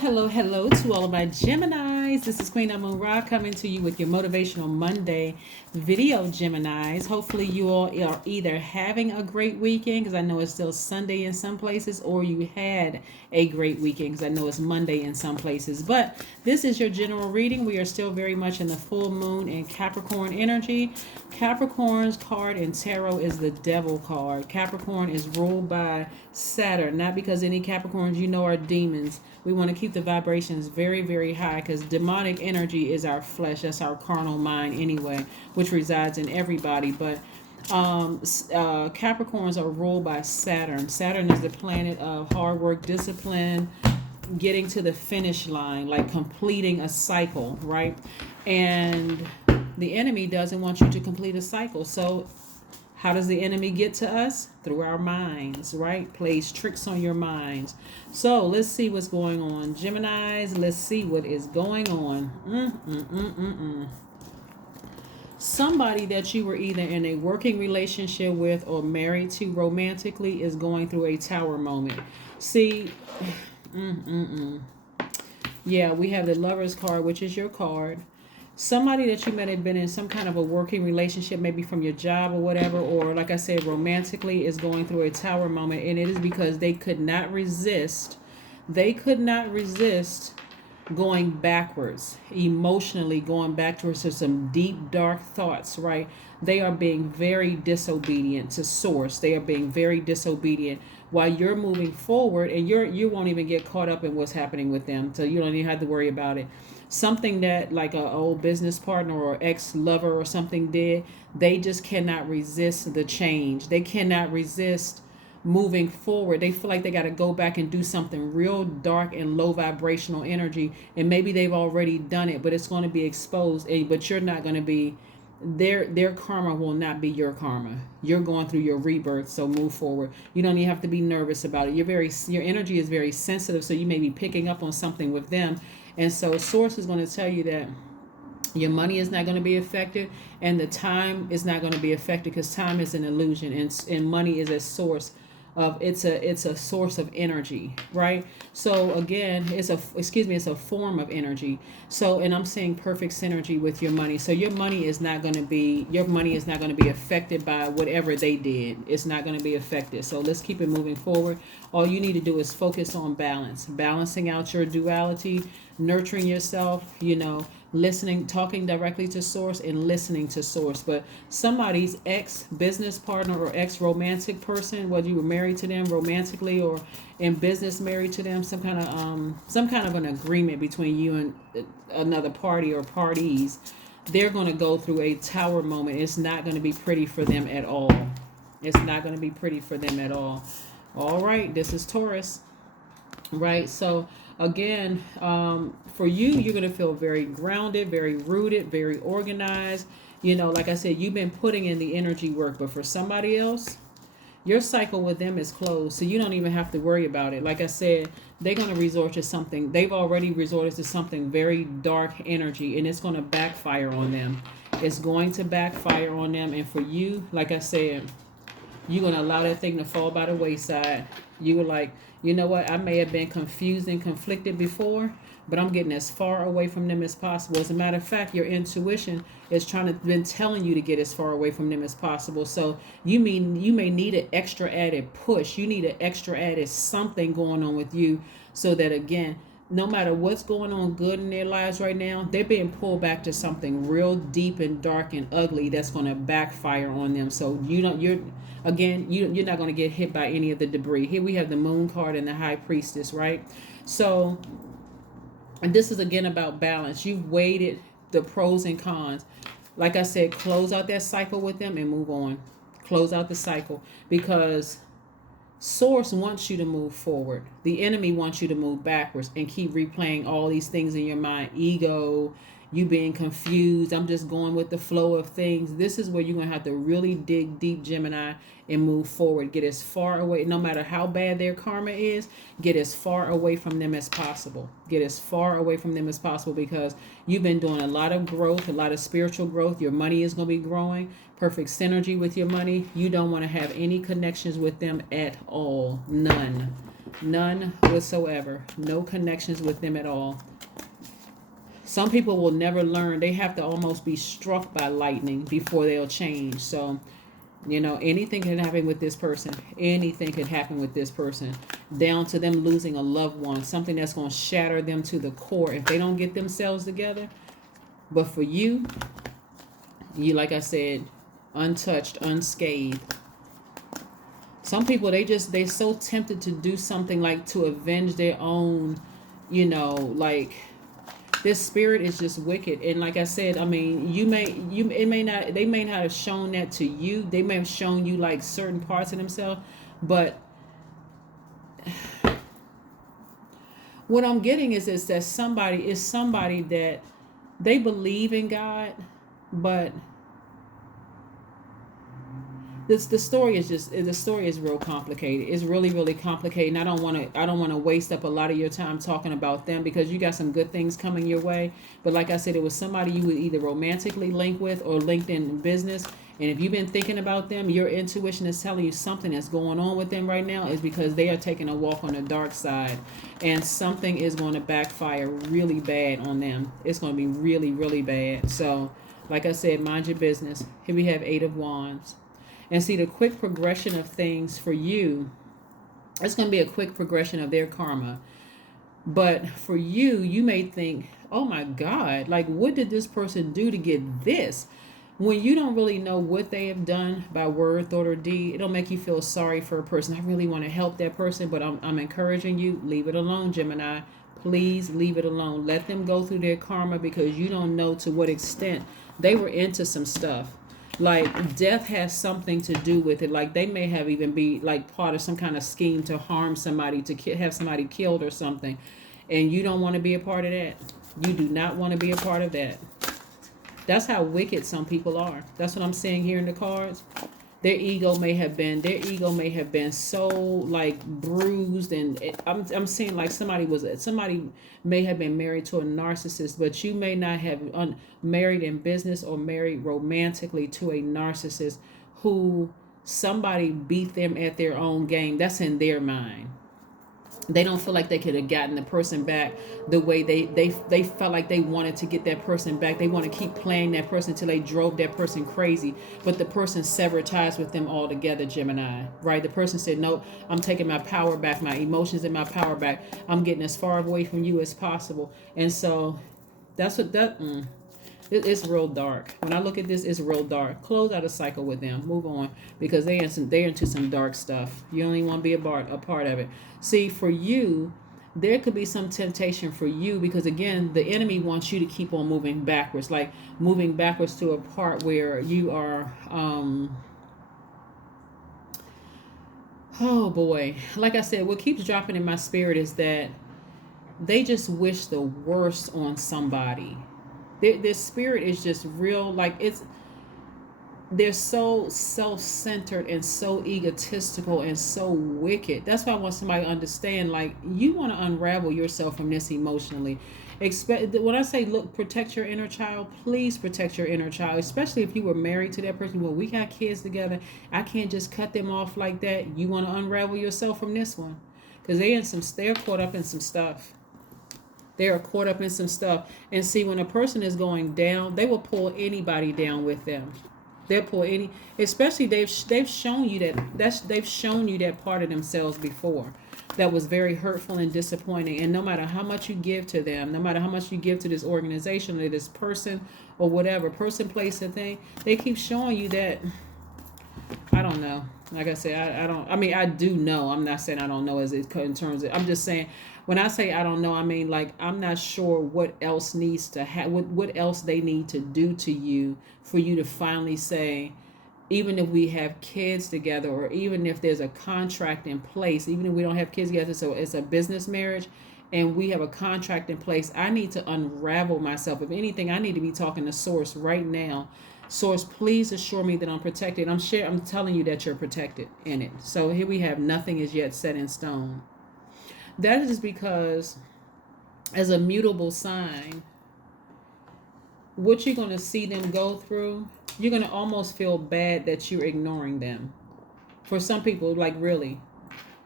Hello to all of my Geminis. This is Queen Amun Ra coming to you with your Motivational Monday video, Geminis. Hopefully you all are either having a great weekend, because I know it's still Sunday in some places, or you had a great weekend, because I know it's Monday in some places. But this is your general reading. We are still very much in the full moon in Capricorn energy. Capricorn's card in tarot is the Devil card. Capricorn is ruled by Saturn, not because any Capricorns you know are demons. We want to keep the vibrations very, very high, because demonic energy is our flesh. That's our carnal mind anyway, which resides in everybody. But Capricorns are ruled by Saturn. Saturn is the planet of hard work, discipline, getting to the finish line, like completing a cycle, right? And the enemy doesn't want you to complete a cycle. So how does the enemy get to us? Through our minds, right? Plays tricks on your minds. So let's see what's going on. Geminis, let's see what is going on. Somebody that you were either in a working relationship with or married to romantically is going through a tower moment. See, yeah, we have the Lover's card, which is your card. Somebody that you might have been in some kind of a working relationship, maybe from your job or whatever, or like I said, romantically, is going through a tower moment, and it is because they could not resist. They could not resist going backwards, emotionally going back towards some deep, dark thoughts, right? They are being very disobedient to source. They are being very disobedient while you're moving forward, and you won't even get caught up in what's happening with them, so you don't even have to worry about it. Something that like an old business partner or ex-lover or something did, they just cannot resist the change. They cannot resist moving forward. They feel like they got to go back and do something real dark and low vibrational energy, and maybe they've already done it, but it's going to be exposed, but you're not going to be their karma will not be your karma. You're going through your rebirth, so move forward. You don't even have to be nervous about it. Your energy is very sensitive, so you may be picking up on something with them. And so source is going to tell you that your money is not going to be affected, and the time is not going to be affected, because time is an illusion, and money is a source of it's a source of energy, right? So again, it's a form of energy. So, and I'm seeing perfect synergy with your money. So your money is not going to be affected by whatever they did. It's not going to be affected. So let's keep it moving forward. All you need to do is focus on balancing out your duality, nurturing yourself, listening, talking directly to source, and listening to source. But somebody's ex-business partner or ex-romantic person, whether you were married to them romantically or in business married to them, some kind of an agreement between you and another party or parties, they're going to go through a tower moment. It's not going to be pretty for them at all. It's not going to be pretty for them at all. All right, this is Taurus, right? So again, for you, you're going to feel very grounded, very rooted, very organized. Like I said, you've been putting in the energy work, but for somebody else, your cycle with them is closed, so you don't even have to worry about it. Like I said, they're going to resort to something. They've already resorted to something very dark energy, and it's going to backfire on them. It's going to backfire on them. And for you, like I said, you're going to allow that thing to fall by the wayside. You were like, you know what? I may have been confused and conflicted before, but I'm getting as far away from them as possible. As a matter of fact, your intuition is been telling you to get as far away from them as possible. So you may need an extra added push. You need an extra added something going on with you, so that again, no matter what's going on good in their lives right now, they're being pulled back to something real deep and dark and ugly that's going to backfire on them. So you're not going to get hit by any of the debris. Here we have the Moon card and the High Priestess, right? So, and this is again about balance. You've weighted the pros and cons. Like I said, close out that cycle with them and move on. Close out the cycle, because Source wants you to move forward. The enemy wants you to move backwards and keep replaying all these things in your mind. Ego, you being confused. I'm just going with the flow of things. This is where you're going to have to really dig deep, Gemini, and move forward. Get as far away, no matter how bad their karma is, get as far away from them as possible. Get as far away from them as possible, because you've been doing a lot of growth, a lot of spiritual growth. Your money is going to be growing. Perfect synergy with your money. You don't want to have any connections with them at all. None. None whatsoever. No connections with them at all. Some people will never learn. They have to almost be struck by lightning before they'll change. So, anything can happen with this person. Anything could happen with this person. Down to them losing a loved one. Something that's going to shatter them to the core if they don't get themselves together. But for you, like I said, untouched, unscathed. Some people, they're so tempted to do something like to avenge their own, like this spirit is just wicked. And like I said, I mean, they may not have shown that to you. They may have shown you like certain parts of themselves, but what I'm getting is that somebody that they believe in God, but the story is real complicated. It's really, really complicated. And I don't want to waste up a lot of your time talking about them, because you got some good things coming your way. But like I said, it was somebody you would either romantically link with or linked in business. And if you've been thinking about them, your intuition is telling you something that's going on with them right now is because they are taking a walk on the dark side, and something is going to backfire really bad on them. It's going to be really, really bad. So like I said, mind your business. Here we have 8 of Wands. And see, the quick progression of things for you, it's going to be a quick progression of their karma. But for you, you may think, oh my God, like what did this person do to get this? When you don't really know what they have done by word, thought, or deed, it'll make you feel sorry for a person. I really want to help that person, but I'm encouraging you, leave it alone, Gemini. Please leave it alone. Let them go through their karma, because you don't know to what extent they were into some stuff. Like death has something to do with it. Like they may have even be like part of some kind of scheme to harm somebody, to have somebody killed or something. And you don't want to be a part of that. You do not want to be a part of that. That's how wicked some people are. That's what I'm saying here in the cards. Their ego may have been so like bruised, and I'm seeing like somebody may have been married to a narcissist, but you may not have married in business or married romantically to a narcissist who somebody beat them at their own game. That's in their mind. They don't feel like they could have gotten the person back the way they felt like they wanted to get that person back. They want to keep playing that person until they drove that person crazy. But the person severed ties with them altogether, Gemini. Right? The person said, nope, I'm taking my power back, my emotions and my power back. I'm getting as far away from you as possible. And so that's what it's real dark. When I look at this, it's real dark. Close out a cycle with them. Move on, because they're into some dark stuff. You only want to be a part of it. See, for you, there could be some temptation for you, because again, the enemy wants you to keep on moving backwards, like moving backwards to a part where you are oh boy. Like I said, what keeps dropping in my spirit is that they just wish the worst on somebody. Their spirit is just real, like they're so self-centered and so egotistical and so wicked. That's why I want somebody to understand, like, you want to unravel yourself from this emotionally. When I say, look, protect your inner child, please protect your inner child, especially if you were married to that person. Well, we got kids together. I can't just cut them off like that. You want to unravel yourself from this one, because they're caught up in some stuff. They are caught up in some stuff. And see, when a person is going down, they will pull anybody down with them. They'll pull any, especially they've shown you they've shown you that part of themselves before that was very hurtful and disappointing. And no matter how much you give to them, no matter how much you give to this organization or this person or whatever, person, place, or thing, they keep showing you that, I don't know. Like I said, I do know. I'm not saying I don't know as it in terms of, I'm just saying, when I say I don't know, I mean, like, I'm not sure what else needs to what else they need to do to you for you to finally say, even if we have kids together, or even if there's a contract in place, even if we don't have kids together, so it's a business marriage and we have a contract in place, I need to unravel myself. If anything, I need to be talking to Source right now. Source, please assure me that I'm protected. I'm telling you that you're protected in it. So here we have, nothing is yet set in stone. That is because, as a mutable sign, what you're going to see them go through, you're going to almost feel bad that you're ignoring them. For some people, like, really.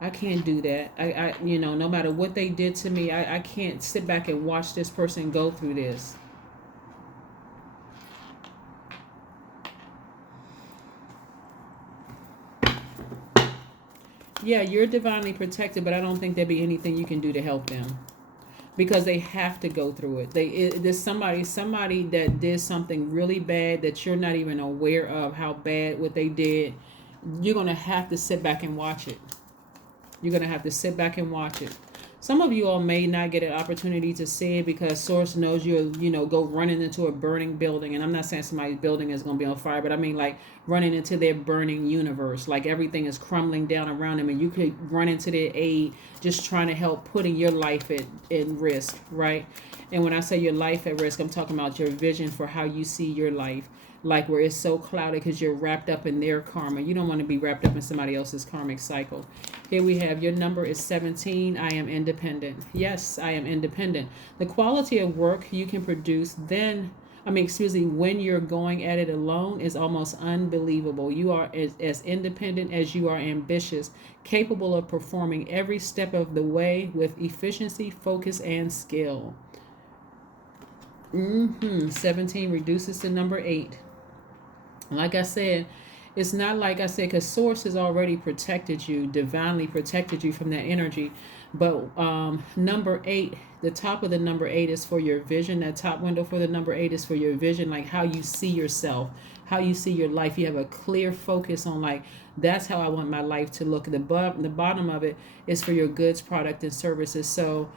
I can't do that. You know, no matter what they did to me, I can't sit back and watch this person go through this. Yeah, you're divinely protected, but I don't think there'd be anything you can do to help them because they have to go through it. There's somebody that did something really bad that you're not even aware of how bad what they did. You're gonna have to sit back and watch it. You're going to have to sit back and watch it. Some of you all may not get an opportunity to see it because Source knows you'll, you know, go running into a burning building. And I'm not saying somebody's building is going to be on fire, but I mean like running into their burning universe. Like everything is crumbling down around them and you could run into their aid just trying to help putting your life in risk, right? And when I say your life at risk, I'm talking about your vision for how you see your life. Like where it's so clouded because you're wrapped up in their karma. You don't want to be wrapped up in somebody else's karmic cycle. Here we have your number is 17. I am independent. Yes, I am independent. The quality of work you can produce when you're going at it alone is almost unbelievable. You are as independent as you are ambitious, capable of performing every step of the way with efficiency, focus, and skill. 17 reduces to number 8. Like I said, it's not like I said, because Source has already protected you, divinely protected you from that energy. But number 8, the top of the number 8 is for your vision. That top window for the number 8 is for your vision, like how you see yourself, how you see your life. You have a clear focus on like, that's how I want my life to look. The bottom of it is for your goods, product, and services. So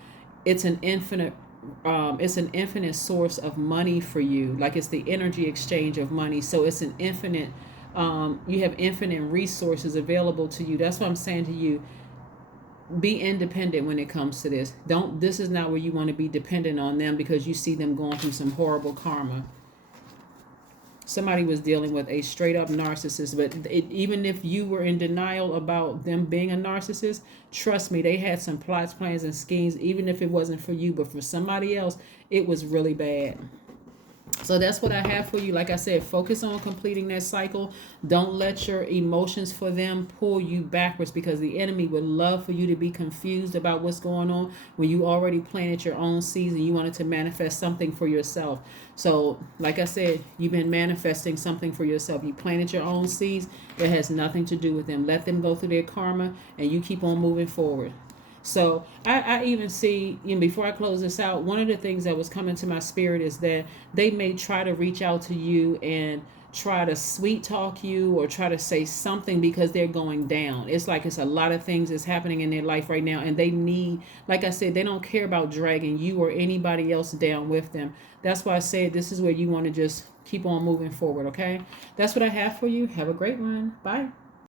it's an infinite source of money for you. Like it's the energy exchange of money. So it's an infinite, you have infinite resources available to you. That's what I'm saying to you. Be independent when it comes to this. This is not where you want to be dependent on them because you see them going through some horrible karma. Somebody was dealing with a straight up narcissist, but even if you were in denial about them being a narcissist, trust me, they had some plots, plans, and schemes, even if it wasn't for you, but for somebody else, it was really bad. So that's what I have for you. Like I said, focus on completing that cycle. Don't let your emotions for them pull you backwards because the enemy would love for you to be confused about what's going on when you already planted your own seeds and you wanted to manifest something for yourself. So like I said, you've been manifesting something for yourself. You planted your own seeds. That has nothing to do with them. Let them go through their karma and you keep on moving forward. So I even see, before I close this out, one of the things that was coming to my spirit is that they may try to reach out to you and try to sweet talk you or try to say something because they're going down. It's like it's a lot of things that's happening in their life right now. And they need, like I said, they don't care about dragging you or anybody else down with them. That's why I said this is where you want to just keep on moving forward, okay? That's what I have for you. Have a great one. Bye.